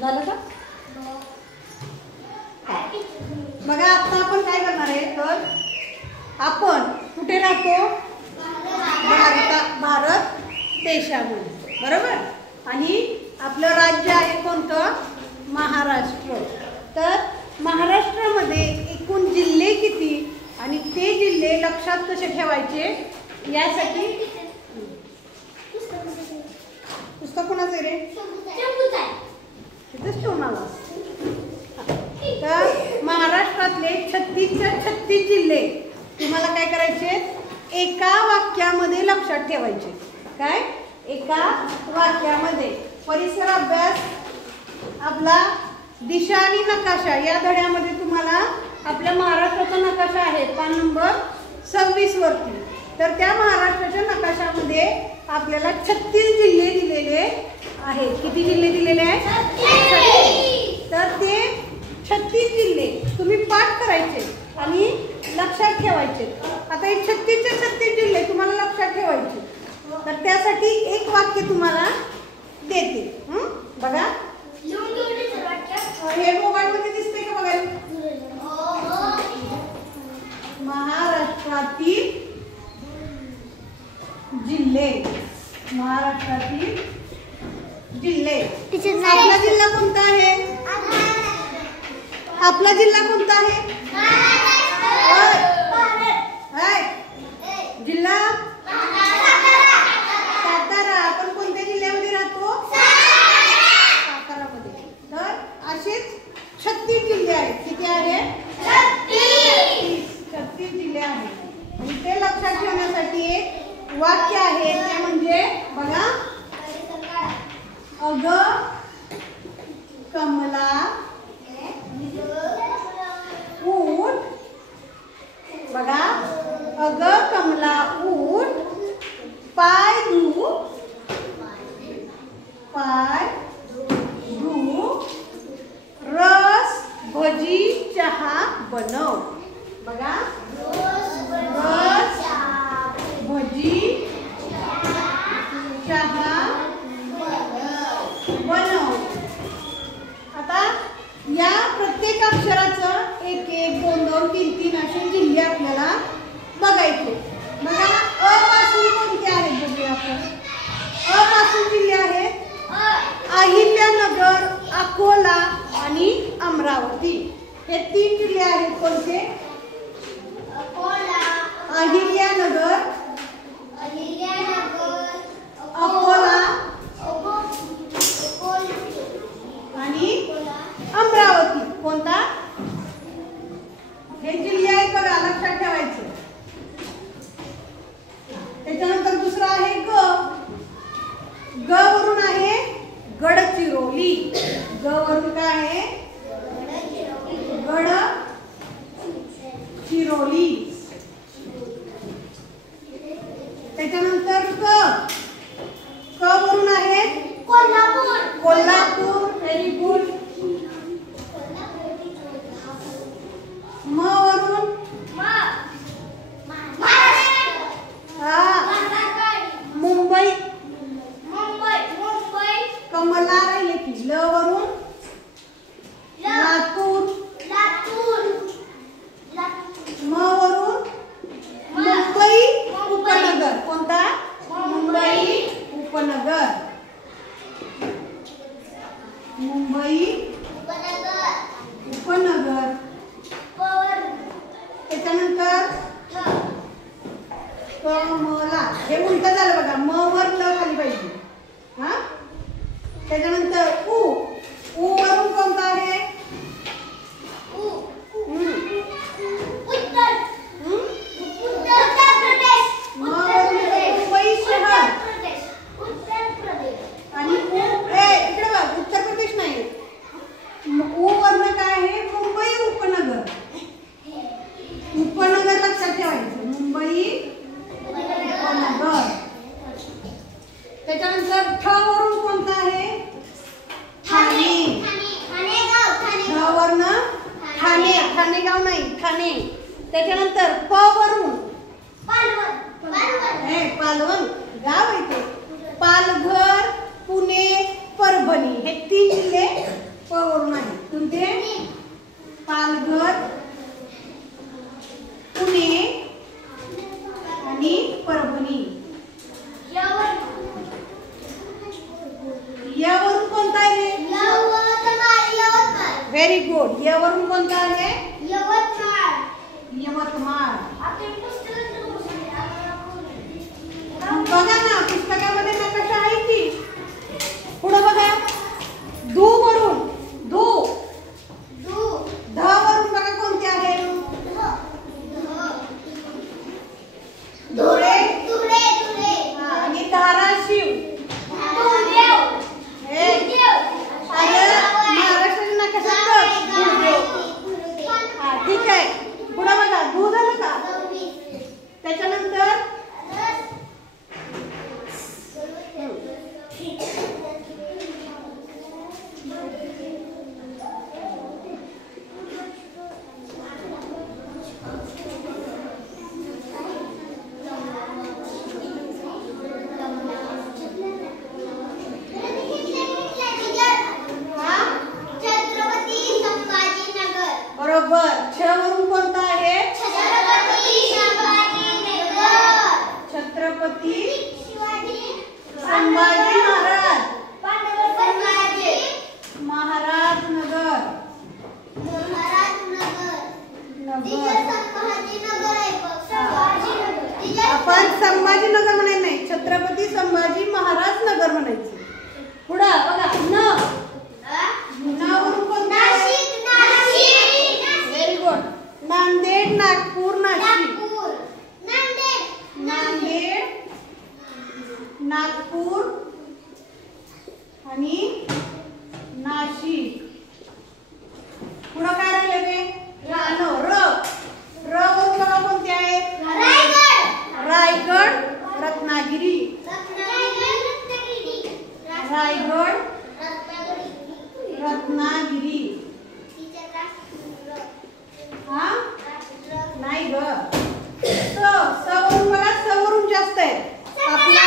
झालं का? बघा आता आपण काय करणार आहे तर आपण कुठे राहतो? भारत देशामध्ये, बरोबर. आणि आपलं राज्य आहे कोणतं? महाराष्ट्र. तर महाराष्ट्रामध्ये एकूण जिल्हे किती आणि ते जिल्हे लक्षात कसे ठेवायचे यासाठी पुस्तक कोणाचं रे? तिथेच ठेवून आला. तर महाराष्ट्रातले 36 जिल्हे तुम्हाला काय करायचे? एका वाक्यामध्ये लक्षात ठेवायचे. काय? एका वाक्यामध्ये. परिसर अभ्यास आपला दिशा आणि नकाशा या धड्यामध्ये तुम्हाला आपल्या महाराष्ट्राचा नकाशा आहे पान नंबर 26 वरती. तर त्या महाराष्ट्राच्या नकाशामध्ये आपल्याला 36 जिल्हे दिलेले आहेत. किती जिल्हे दिलेले आहेत? 36. तर ते 36 जिल्हे तुम्ही पाठ करायचे आणि लक्षात ठेवायचे. आता हे 36चे जिल्हे तुम्हाला लक्षात ठेवायचे. तर त्यासाठी एक वाक्य तुम्हाला देते. बघा हे मोबाईलमध्ये दिसते का? बघा महाराष्ट्रातील जिल्हे. महाराष्ट्रातील जिल्हे. आपला जिल्हा कोणता आहे? आपला जिल्हा कोणता आहे? जिल्हा सातारा. आपण कोणत्या जिल्ह्यामध्ये राहतो? सातारामध्ये. तर असेच 36 जिल्हे आहेत. किती आहेत? 36 जिल्हे आहेत. आणि ते लक्षात ठेवण्यासाठी एक वाक्य आहे ते म्हणजे बघा, अग कमला ऊठ. बघा, अग कमला ऊठ, पाय धू, रस भजी चहा बनव. बघा, रस भजी चहा बनव. आता या प्रत्येक अक्षराचं 1 1 2 2 3 3 असे जिल्हे आपल्याला बघायचे. बघा, अ पासून कोणते आहेत बघूया आपण. अ पासून जिल्हे आहेत अहिल्यानगर, अकोला आणि अमरावती. हे 3 जिल्हे आहेत. कोणते? अहिल्यानगर, अकोला आणि अमरावती. कोणता? हे जिल्हे आहेत बघा, लक्षात ठेवायचे. त्याच्यानंतर दुसरा आहे ग. ग वरून आहे गडचिरोली. ग वरून काय आहे? गडचिरोली. त्याच्यानंतर क वरून आहे कोल्हापूर. कोल्हापूर. Very good. म वरून मुंबई. कमला राहिले की. ल वरून लातूर. म वरून मुंबई उपनगर. कोणता? मुंबई उपनगर. मुंबई उपनगर. त्याच्यानंतर कमला. हे उलट झालं बघा, म वर ल खाली पाहिजे. हा. त्याच्यानंतर उ. उ वरून कोणता आहे? मुंबई शहर. आणि इकडे बघ, उत्तर प्रदेश नाही. उ वर्ण काय आहे? मुंबई उपनगर. उपनगर लक्षात ठेवायचं. मुंबई उपनगर. त्याच्यानंतर ठ वरून कोणता आहे? ठाणे. ठ वर्ण ठाणे. ठाणेगाव नाही, ठाणे. त्याच्यानंतर प वरून पालवण गाव आहे ते. पालघर, पुणे, परभणी. हे 3 जिल्हे व्हेरी गुड. य वरून कोणता आहे? यवतमाळ. यवतमाळ. बघा ना पुस्तकामध्ये नकाशा आहे की. पुढे बघा. दू वरून धू. ध वरून बघा कोणते आहे? धुळे. आणि धाराशिव. महाराष्ट्राच्या नकाशात ठीक आहे. पुढे बघा. धू झालं का? त्याच्यानंतर बरोबर. छ वरून कोणता आहे? छत्रपती संभाजी महाराज नगर. आपण संभाजीनगर म्हणायचं नाही, छत्रपती संभाजी महाराज नगर म्हणायचं. पुढे बघा. न वरून कोणता? Very good. नांदेड, नागपूर, नाशिक. नांदेड, नागपूर आणि नाशिक. पुढे काय राहिले ते? र वरून बघा कोणते आहेत? रायगड, रत्नागिरी. रायगड, रत्नागिरी. हा नाही ग. स वरून बघा. स वरून जास्त आहे आपला.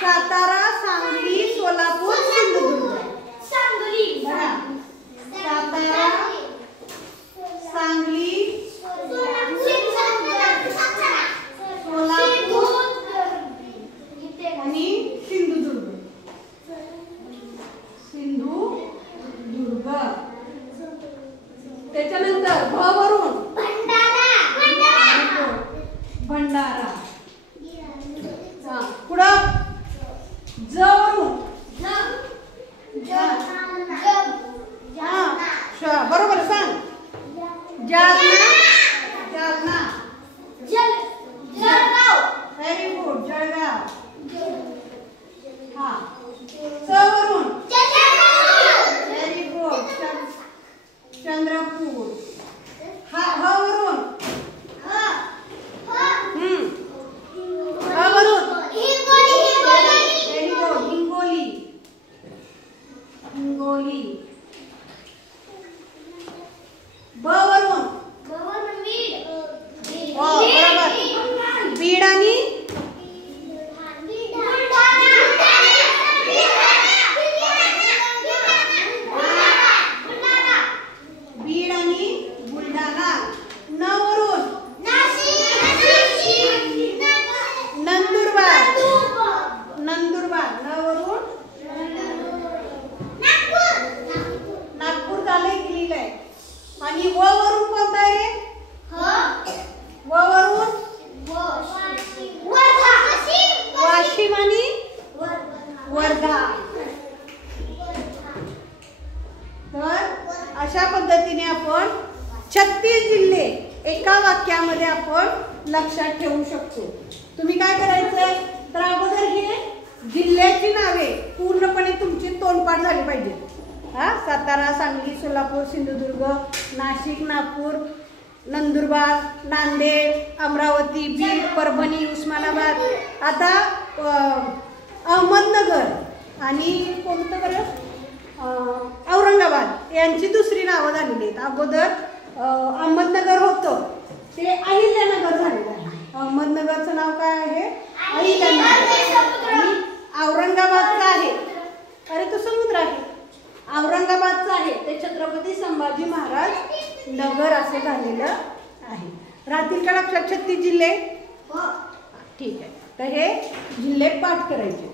सातारा, सांगली, सोलापूर, सिंधुदुर्ग. बघा. सातारा, सांगली, सोलापूर आणि सिंधुदुर्ग. त्याच्यानंतर भ वरून भंडारा. पुढं ज वरून बरोबर सांग. जालना. Very good. जळगाव. हा. च वरून व्हेरी गुड. चंद्रपूर. हा. ह वरून हिंगोली. ब वरून बरोबर. बीड आणि बुलढाणा. न वरून नंदुरबार. न वरून नागपूर झालंय लिहिलं आहे. आणि व वरून कोणता आहे? व वरून वाशिम आणि वर्धा. तर अशा पद्धतीने आपण 36 जिल्हे एका वाक्यामध्ये आपण लक्षात ठेवू शकतो. तुम्ही काय करायचंय? तर अगोदर हे जिल्ह्याची नावे पूर्णपणे तुमची तोंडपाठ झाली पाहिजे. सातारा, सांगली, सोलापूर, सिंधुदुर्ग, नाशिक, नागपूर, नंदुरबार, नांदेड, अमरावती, बीड, परभणी, उस्मानाबाद. आता अहमदनगर आणि कोणतं बरं औरंगाबाद यांची दुसरी नावं झालेली आहेत. अगोदर अहमदनगर होतं ते अहिल्यानगर झालेलं आहे. अहमदनगरचं नाव काय आहे? अहिल्यानगर. आणि औरंगाबादचं आहे, अरे तो समुद्र आहे, औरंगाबादचं आहे ते छत्रपती संभाजी महाराज नगर असे झालेलं आहे. राहतील का लक्षात 36 जिल्हे? ठीक आहे. तर हे जिल्हे पाठ करायचे.